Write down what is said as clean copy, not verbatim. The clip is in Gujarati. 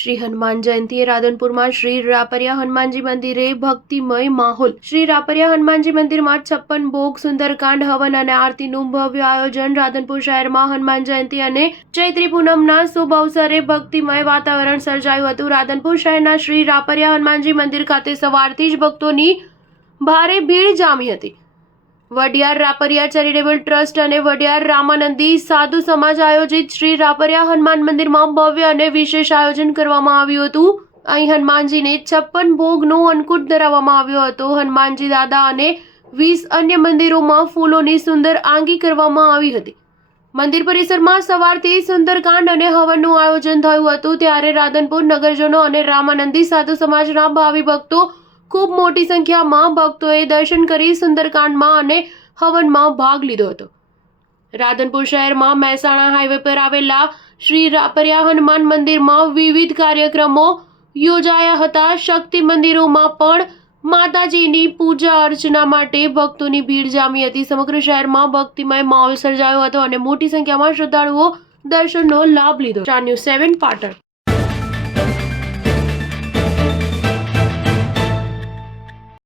શ્રી હનુમાન જયંતીએ રાધનપુરમાં શ્રી રાપરિયા હનુમાનજી મંદિરે ભક્તિમય માહોલ। શ્રી રાપરિયા હનુમાનજી મંદિરમાં 56 ભોગ, સુંદરકાંડ, હવન અને આરતીનું ભવ્ય આયોજન। રાધનપુર શહેરમાં હનુમાન જયંતી અને ચૈત્રી પૂનમના શુભ અવસરે ભક્તિમય વાતાવરણ સર્જાયું હતું। રાધનપુર શહેરના શ્રી રાપરિયા હનુમાનજી મંદિર ખાતે સવારથી જ ભક્તોની ભારે ભીડ જામી હતી। વડિયાર રાપરિયા ચેરિટેબલ ટ્રસ્ટ અને વડિયાર રામાનંદી સાધુ સમાજ આયોજિત શ્રી રાપરિયા હનુમાન મંદિરમાં ભવ્ય અને વિશેષ આયોજન કરવામાં આવ્યું હતું। અહીં હનુમાનજીને 56 ભોગનો અંકુટ ધરાવવામાં આવ્યો હતો। હનુમાનજી દાદા અને 20 અન્ય મંદિરોમાં ફૂલોની સુંદર આંગી કરવામાં આવી હતી। મંદિર પરિસરમાં સવારથી સુંદરકાંડ અને હવનનું આયોજન થયું હતું। ત્યારે રાધનપુર નગરજનો અને રામાનંદી સાધુ સમાજના ભાવિ ભક્તો ખૂબ મોટી સંખ્યામાં ભક્તોએ દર્શન કરી સુંદરકાંડમાં અને હવનમાં ભાગ લીધો હતો। રાધનપુર શહેરમાં મહેસાણા હાઈવે પર આવેલા શ્રી રાપરિયા હનુમાન મંદિરમાં વિવિધ કાર્યક્રમો યોજાયા હતા। શક્તિ મંદિરોમાં પણ માતાજીની પૂજા અર્ચના માટે ભક્તોની ભીડ જામી હતી। સમગ્ર શહેરમાં ભક્તિમય માહોલ સર્જાયો હતો અને મોટી સંખ્યામાં શ્રદ્ધાળુઓ દર્શનનો લાભ લીધો। ન્યૂઝ 7 પાટણ।